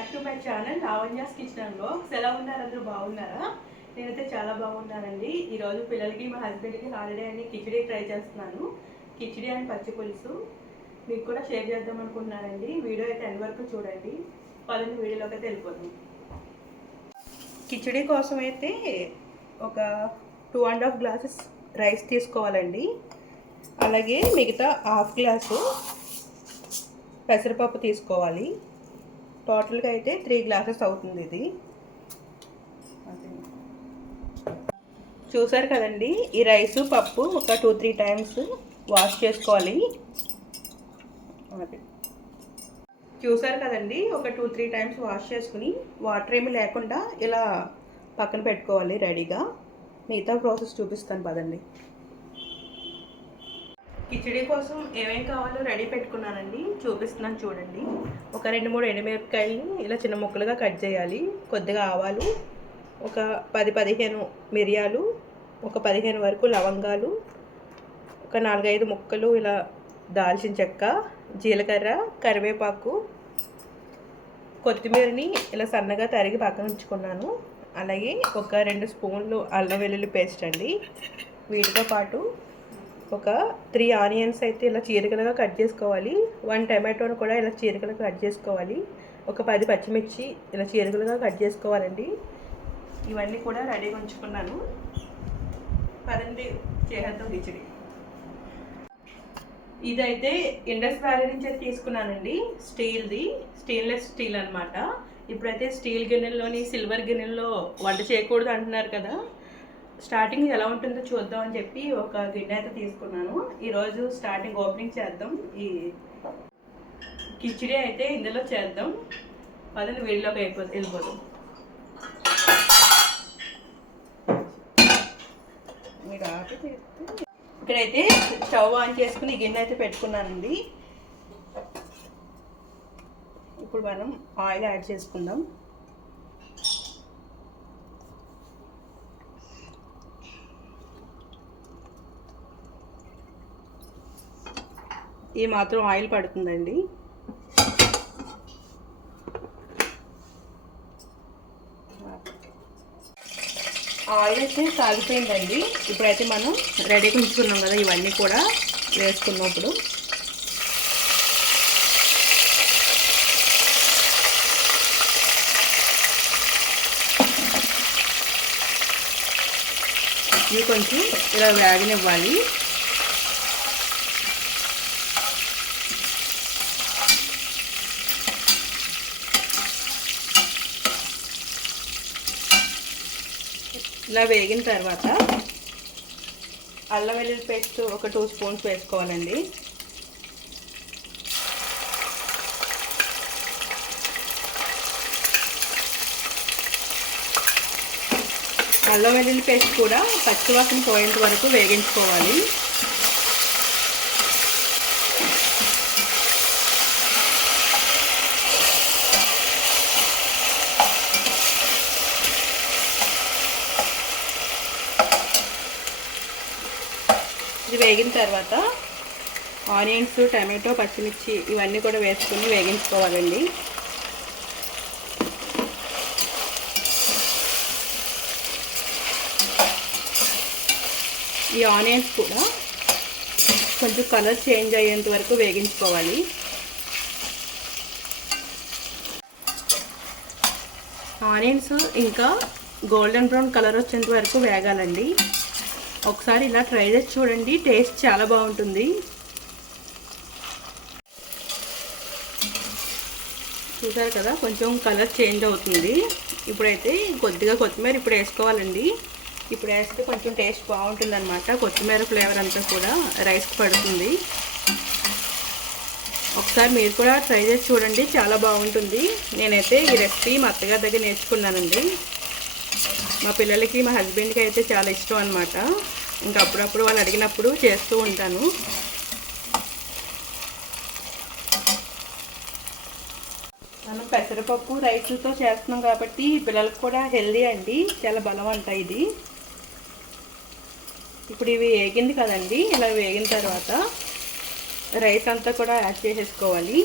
Back to my channel Lavanya's kitchen box ఎలా ఉన్నారు అందరూ? బాగున్నారా? నేనైతే చాలా బాగున్నానండి. ఈరోజు పిల్లలకి మా హస్బెండ్కి హాలిడే అని కిచిడీ ట్రై చేస్తున్నాను. కిచిడి అండ్ పచ్చి పులుసు. మీకు కూడా షేర్ చేద్దాం అనుకుంటున్నానండి. వీడియో అయితే ఎండ్ వరకు చూడండి. వాళ్ళని వీడియోలోకి అయితే వెళ్ళిపోతాం కిచిడి కోసం అయితే ఒక two and half glasses rice తీసుకోవాలండి. అలాగే మిగతా హాఫ్ గ్లాసు పెసరపప్పు తీసుకోవాలి. బాటిల్కి అయితే త్రీ గ్లాసెస్ అవుతుంది ఇది. చూసారు కదండి ఈ రైస్ పప్పు ఒక టూ త్రీ టైమ్స్ వాష్ చేసుకోవాలి. చూసారు కదండి ఒక టూ త్రీ టైమ్స్ వాష్ చేసుకుని వాటర్ ఏమి లేకుండా ఇలా పక్కన పెట్టుకోవాలి రెడీగా. మిగతా ప్రాసెస్ చూపిస్తాను పదండి. కిచడీ కోసం ఏమేం కావాలో రెడీ పెట్టుకున్నానండి. చూపిస్తున్నాను చూడండి. ఒక రెండు మూడు ఎండుమిరపకాయలు ఇలా చిన్న ముక్కలుగా కట్ చేయాలి. కొద్దిగా ఆవాలు ఒక పది పదిహేను మిరియాలు ఒక పదిహేను వరకు లవంగాలు ఒక నాలుగైదు ముక్కలు ఇలా దాల్చిన చెక్క జీలకర్ర కరివేపాకు కొత్తిమీరని ఇలా సన్నగా తరిగి పక్కన ఉంచుకున్నాను. అలాగే ఒక రెండు స్పూన్లు అల్లం వెల్లుల్లి పేస్ట్ అండి. వీటితో పాటు ఒక త్రీ ఆనియన్స్ అయితే ఇలా చీరికలుగా కట్ చేసుకోవాలి. వన్ టమాటోని కూడా ఇలా చీరికలుగా కట్ చేసుకోవాలి. ఒక పది పచ్చిమిర్చి ఇలా చీరికలుగా కట్ చేసుకోవాలండి. ఇవన్నీ కూడా రెడీగా ఉంచుకున్నాను. పదండి చేసేద్దాం కిచడి. ఇదైతే ఇండస్ వ్యాలీ నుంచి తీసుకున్నానండి. స్టీల్ది స్టెయిన్లెస్ స్టీల్ అనమాట ఇప్పుడైతే స్టీల్ గిన్నెల్లోని సిల్వర్ గిన్నెల్లో వంట చేయకూడదు అంటున్నారు కదా. స్టార్టింగ్ ఎలా ఉంటుందో చూద్దాం అని చెప్పి ఒక గిన్నె అయితే తీసుకున్నాను. ఈరోజు స్టార్టింగ్ ఓపెనింగ్ చేద్దాం. ఈ కిచిడి అయితే ఇందులో చేద్దాం. పదని వీడియోకి అయిపో వెళ్ళిపోదాం. మీరు ఆపి చేస్తే ఇక్కడైతే స్టవ్ ఆన్ చేసుకుని గిన్నె అయితే పెట్టుకున్నానండి. ఇప్పుడు మనం ఆయిల్ యాడ్ చేసుకుందాం. ఈ మాత్రం ఆయిల్ పడుతుందండి. ఆయిల్ అయితే కాగిపోయిందండి ఇప్పుడైతే మనం రెడీగా ఉంచుకున్నాం కదా ఇవన్నీ కూడా వేసుకున్నాం ఇప్పుడు ఇవి కొంచెం ఇలా వేగనివ్వాలి. ఇలా వేగిన తర్వాత అల్లం వెల్లుల్లి పేస్ట్ ఒక టూ స్పూన్స్ వేసుకోవాలండి. అల్లం వెల్లుల్లి పేస్ట్ కూడా పచ్చివాసన పోయేంత వరకు వేగించుకోవాలి. వేగిన తర్వాత ఆనియన్స్ టమాటో పచ్చిమిర్చి ఇవన్నీ కూడా వేసుకుని వేగించుకోవాలండి. ఈ ఆనియన్స్ కూడా కొంచెం కలర్ చేంజ్ అయ్యేంత వరకు వేగించుకోవాలి. ఆనియన్స్ ఇంకా గోల్డెన్ బ్రౌన్ కలర్ వచ్చేంత వరకు వేగాలండి. ఒకసారి ఇలా ట్రై చేసి చూడండి టేస్ట్ చాలా బాగుంటుంది. చూసారు కదా కొంచెం కలర్ చేంజ్ అవుతుంది. ఇప్పుడైతే కొద్దిగా కొత్తిమీర ఇప్పుడు వేసుకోవాలండి. ఇప్పుడు వేస్తే కొంచెం టేస్ట్ బాగుంటుంది అనమాట కొత్తిమీర ఫ్లేవర్ అంతా కూడా రైస్కి పడుతుంది. ఒకసారి మీరు కూడా ట్రై చేసి చూడండి చాలా బాగుంటుంది. నేనైతే ఈ రెసిపీ మా అత్తగారి దగ్గర నేర్చుకున్నానండి. మా పిల్లలకి మా హస్బెండ్కి అయితే చాలా ఇష్టం అనమాట ఇంకా అప్పుడప్పుడు వాళ్ళు అడిగినప్పుడు చేస్తూ ఉంటాను. మనం పెసరపప్పు రైస్తో చేస్తున్నాం కాబట్టి పిల్లలకు కూడా హెల్దీ అండి. చాలా బలం అంట ఇది. ఇప్పుడు ఇవి వేగింది కదండి ఇలా వేగిన తర్వాత రైస్ అంతా కూడా యాడ్ చేసేసుకోవాలి.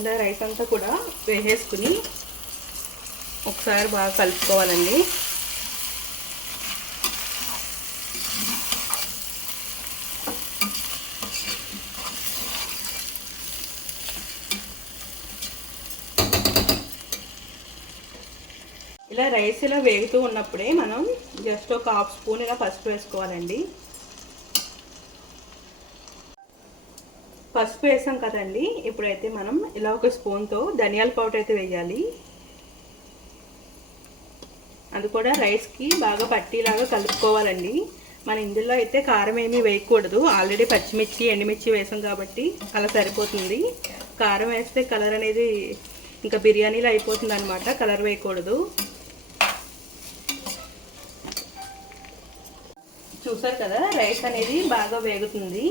ఇలా రైస్ అంతా కూడా వేసేసుకుని ఒకసారి బాగా కలుపుకోవాలండి. ఇలా రైస్ ఇలా వేగుతూ ఉన్నప్పుడే మనం జస్ట్ ఒక హాఫ్ స్పూన్ ఇలా పసుపు వేసుకోవాలండి. పసుపు వేసాం కదండి. ఇప్పుడైతే మనం ఇలా ఒక స్పూన్తో ధనియాల పౌడర్ అయితే వేయాలి. అది కూడా రైస్కి బాగా పట్టీలాగా కలుపుకోవాలండి. మన ఇందులో అయితే కారం ఏమీ వేయకూడదు. ఆల్రెడీ పచ్చిమిర్చి ఎండుమిర్చి వేసాం కాబట్టి అలా సరిపోతుంది. కారం వేస్తే కలర్ అనేది ఇంకా బిర్యానీలో అయిపోతుంది అనమాట కలర్ వేయకూడదు. చూసారు కదా రైస్ అనేది బాగా వేగుతుంది.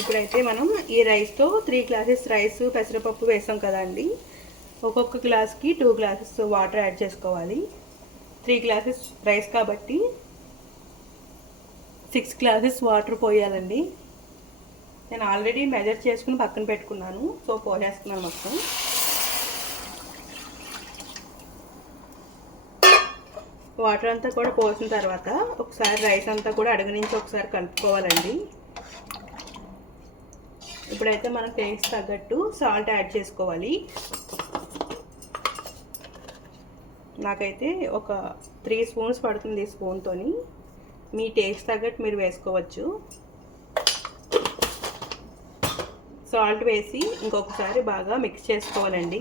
ఇప్పుడైతే మనం ఈ రైస్తో త్రీ గ్లాసెస్ రైస్ పెసరపప్పు వేసాం కదండి. ఒక్కొక్క గ్లాస్కి టూ గ్లాసెస్ వాటర్ యాడ్ చేసుకోవాలి. త్రీ గ్లాసెస్ రైస్ కాబట్టి సిక్స్ గ్లాసెస్ వాటర్ పోయాలండి. నేను ఆల్రెడీ మెజర్ చేసుకుని పక్కన పెట్టుకున్నాను. సో పోసేస్తున్నాను మొత్తం. వాటర్ అంతా కూడా పోసిన తర్వాత ఒకసారి రైస్ అంతా కూడా అడుగు నుంచి ఒకసారి కలుపుకోవాలండి. ఇప్పుడైతే మనం టేస్ట్ తగ్గట్టు సాల్ట్ యాడ్ చేసుకోవాలి. నాకైతే ఒక త్రీ స్పూన్స్ పడుతుంది స్పూన్తో మీ టేస్ట్ తగ్గట్టు మీరు వేసుకోవచ్చు. సాల్ట్ వేసి ఇంకొకసారి బాగా మిక్స్ చేసుకోవాలండి.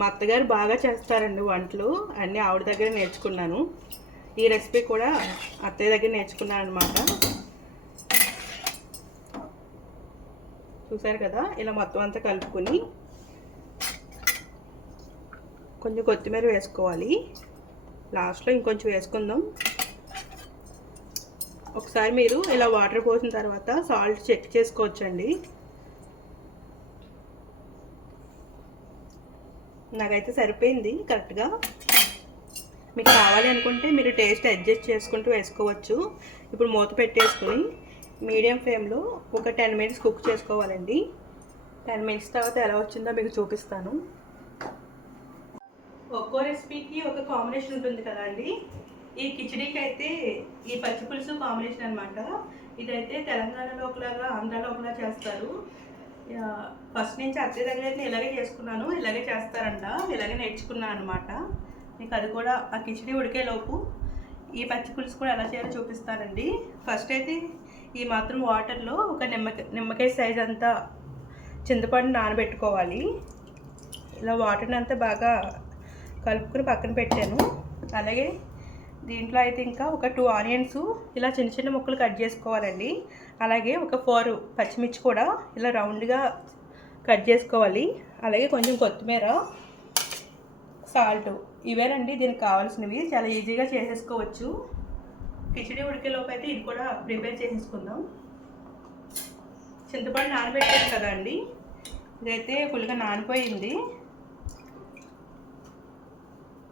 మా అత్తగారు బాగా చేస్తారండి వంటలు. అన్నీ ఆవిడ దగ్గర నేర్చుకున్నాను. ఈ రెసిపీ కూడా అత్తయ్య దగ్గర నేర్చుకున్నాను అనమాట చూసారు కదా ఇలా మొత్తం అంతా కలుపుకొని కొంచెం కొత్తిమీర వేసుకోవాలి. లాస్ట్లో ఇంకొంచెం వేసుకుందాం. ఒకసారి మీరు ఇలా వాటర్ పోసిన తర్వాత సాల్ట్ చెక్ చేసుకోవచ్చండి. నాకైతే సరిపోయింది కరెక్ట్గా. మీకు కావాలి అనుకుంటే మీరు టేస్ట్ అడ్జస్ట్ చేసుకుంటూ వేసుకోవచ్చు. ఇప్పుడు మూత పెట్టేసుకుని మీడియం ఫ్లేమ్లో ఒక టెన్ మినిట్స్ కుక్ చేసుకోవాలండి. టెన్ మినిట్స్ తర్వాత ఎలా వచ్చిందో మీకు చూపిస్తాను. ఒక్కో రెసిపీకి ఒక కాంబినేషన్ ఉంటుంది కదండి. ఈ కిచడీకి అయితే ఈ పచ్చి పులుసు కాంబినేషన్ అనమాట ఇదైతే తెలంగాణలో ఒకలాగా ఆంధ్రాలో ఒకలా చేస్తారు. ఫస్ట్ నుంచి అత్తయ్య దగ్గర అయితే ఇలాగే చేసుకున్నాను. ఇలాగే చేస్తారంట. ఇలాగే నేర్చుకున్నాను అనమాట మీకు అది కూడా ఆ కిచడీ ఉడికేలోపు ఈ పచ్చి పులుసు కూడా ఎలా చేయాలో చూపిస్తానండి. ఫస్ట్ అయితే ఈ మాత్రం వాటర్లో ఒక నిమ్మకాయ నిమ్మకాయ సైజ్ అంతా చింతపండు నానబెట్టుకోవాలి. ఇలా వాటర్ని అంతా బాగా కలుపుకొని పక్కన పెట్టాను. అలాగే దీంట్లో అయితే ఇంకా ఒక టూ ఆనియన్స్ ఇలా చిన్న చిన్న ముక్కలు కట్ చేసుకోవాలండి. అలాగే ఒక ఫోర్ పచ్చిమిర్చి కూడా ఇలా రౌండ్గా కట్ చేసుకోవాలి. అలాగే కొంచెం కొత్తిమీర సాల్ట్ ఇవేనండి దీనికి కావాల్సినవి. చాలా ఈజీగా చేసేసుకోవచ్చు. కిచడీ ఉడికేలోపు అయితే ఇది కూడా ప్రిపేర్ చేసేసుకుందాం. చింతపండు నానబెట్టాను కదా అండి. ఇదైతే ఫుల్గా నానిపోయింది.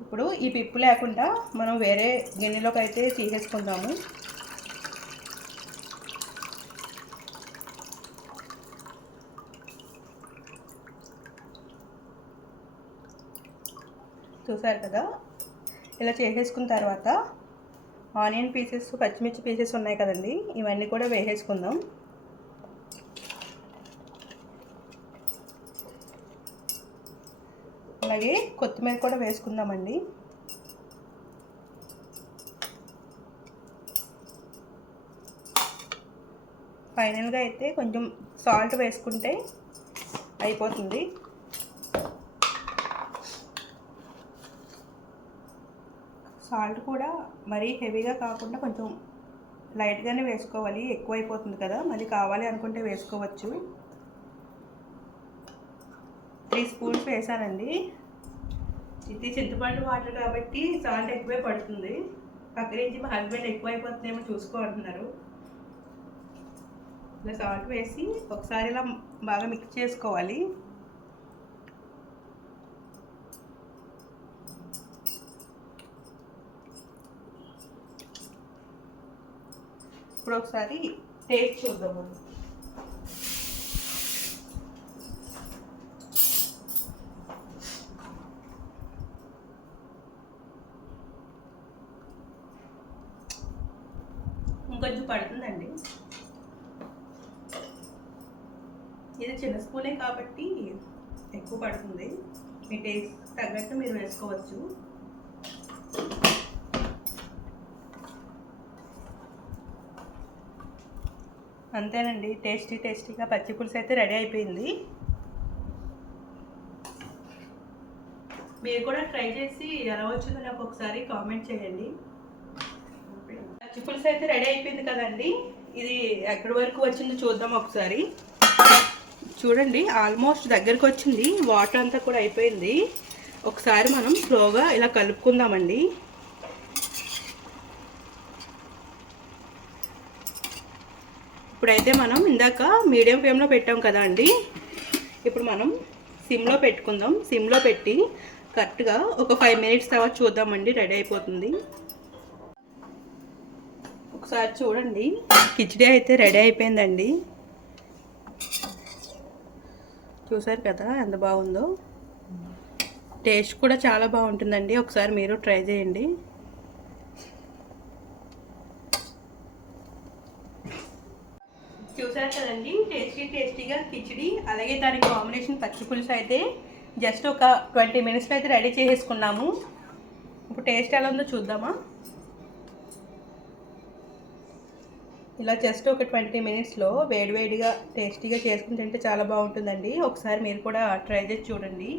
ఇప్పుడు ఈ పిప్పు లేకుండా మనం వేరే గిన్నెలోకి అయితే తీసేసుకుందాము. చూసారు కదా? ఇలా చేసేసుకున్న తర్వాత ఆనియన్ పీసెస్ పచ్చిమిర్చి పీసెస్ ఉన్నాయి కదండి. ఇవన్నీ కూడా వేసేసుకుందాం. అలాగే కొత్తిమీర కూడా వేసుకుందామండి. ఫైనల్గా అయితే కొంచెం సాల్ట్ వేసుకుంటే అయిపోతుంది. సాల్ట్ కూడా మరీ హెవీగా కాకుండా కొంచెం లైట్గానే వేసుకోవాలి. ఎక్కువైపోతుంది కదా. మళ్ళీ కావాలి అనుకుంటే వేసుకోవచ్చు. త్రీ స్పూన్స్ వేసానండి. ఇది చింతపండు వాటర్ కాబట్టి సాల్ట్ ఎక్కువే పడుతుంది. పక్క నుంచి మా హస్బెండ్ ఎక్కువైపోతుందేమో చూసుకో అంటున్నారు. ఇలా సాల్ట్ వేసి ఒకసారి ఇలా బాగా మిక్స్ చేసుకోవాలి. ఇప్పుడు ఒకసారి టేస్ట్ చూద్దాం ఇంకొంచెం పడుతుందండి. ఇది చిన్న స్పూనే కాబట్టి ఎక్కువ పడుతుంది. మీ టేస్ట్ తగ్గట్టు మీరు వేసుకోవచ్చు. అంతేనండి. టేస్టీ టేస్టీగా పచ్చి పులుసు అయితే రెడీ అయిపోయింది. మీరు కూడా ట్రై చేసి ఎలా వచ్చిందో నాకు ఒకసారి కామెంట్ చేయండి. పచ్చి పులుసు అయితే రెడీ అయిపోయింది కదండి. ఇది ఎక్కడి వరకు వచ్చిందో చూద్దాం ఒకసారి. చూడండి ఆల్మోస్ట్ దగ్గరకు వచ్చింది. వాటర్ అంతా కూడా అయిపోయింది. ఒకసారి మనం స్లోగా ఇలా కలుపుకుందామండి. ఇప్పుడైతే మనం ఇందాక మీడియం ఫ్లేమ్లో పెట్టాం కదా అండి. ఇప్పుడు మనం సిమ్లో పెట్టుకుందాం. సిమ్లో పెట్టి కరెక్ట్గా ఒక ఫైవ్ మినిట్స్ తర్వాత చూద్దామండి. రెడీ అయిపోతుంది. ఒకసారి చూడండి. కిచిడి అయితే రెడీ అయిపోయిందండి. చూసారు కదా ఎంత బాగుందో. టేస్ట్ కూడా చాలా బాగుంటుందండి. ఒకసారి మీరు ట్రై చేయండి చూసారు కదండి టేస్టీ టేస్టీగా కిచిడి అలాగే దానికి కాంబినేషన్ పచ్చి పులుసు అయితే జస్ట్ ఒక ట్వంటీ మినిట్స్లో అయితే రెడీ చేసేసుకున్నాము. ఇప్పుడు టేస్ట్ ఎలా ఉందో చూద్దామా? ఇలా జస్ట్ ఒక ట్వంటీ మినిట్స్లో వేడివేడిగా టేస్టీగా చేసుకుని తింటే చాలా బాగుంటుందండి. ఒకసారి మీరు కూడా ట్రై చేసి చూడండి.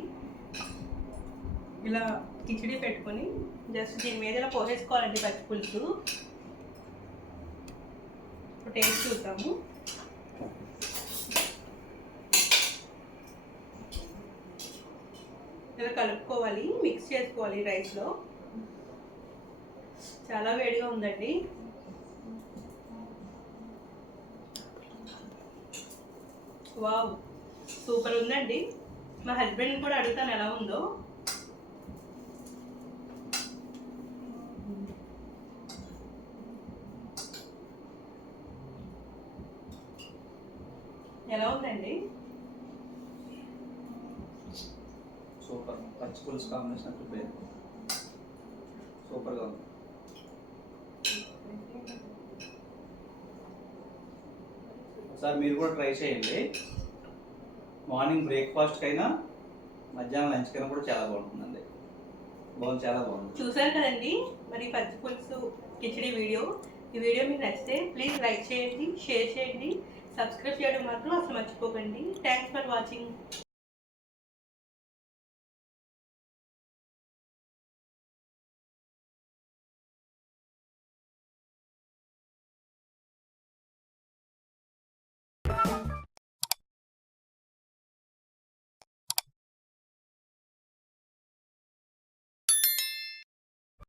ఇలా కిచిడి పెట్టుకొని జస్ట్ దీని మీద ఇలా పోసేసుకోవాలండి పచ్చి పులుసు. టేస్ట్ చూద్దాము. ఇలా కలుపుకోవాలి మిక్స్ చేసుకోవాలి రైస్లో చాలా వేడిగా ఉందండి. వావ్ సూపర్ ఉందండి. మా హస్బెండ్ కూడా అడుగుతాను ఎలా ఉందో. ఎలా ఉందండి? సూపర్. పచ్చి పులుసు కాంబినేషన్ ప్రిపేర్ సూపర్గా ఉంది. ఒకసారి మీరు కూడా ట్రై చేయండి. మార్నింగ్ బ్రేక్ఫాస్ట్కైనా మధ్యాహ్నం లంచ్ కైనా కూడా చాలా బాగుంటుందండి. బాగుంది చాలా బాగుంది. చూసారు కదండి? మరి పచ్చి పులుసు కిచిడి వీడియో. ఈ వీడియో మీకు నచ్చితే ప్లీజ్ లైక్ చేయండి షేర్ చేయండి. సబ్స్క్రైబ్ చేయడం మాత్రం అసలు మర్చిపోకండి. Thanks for watching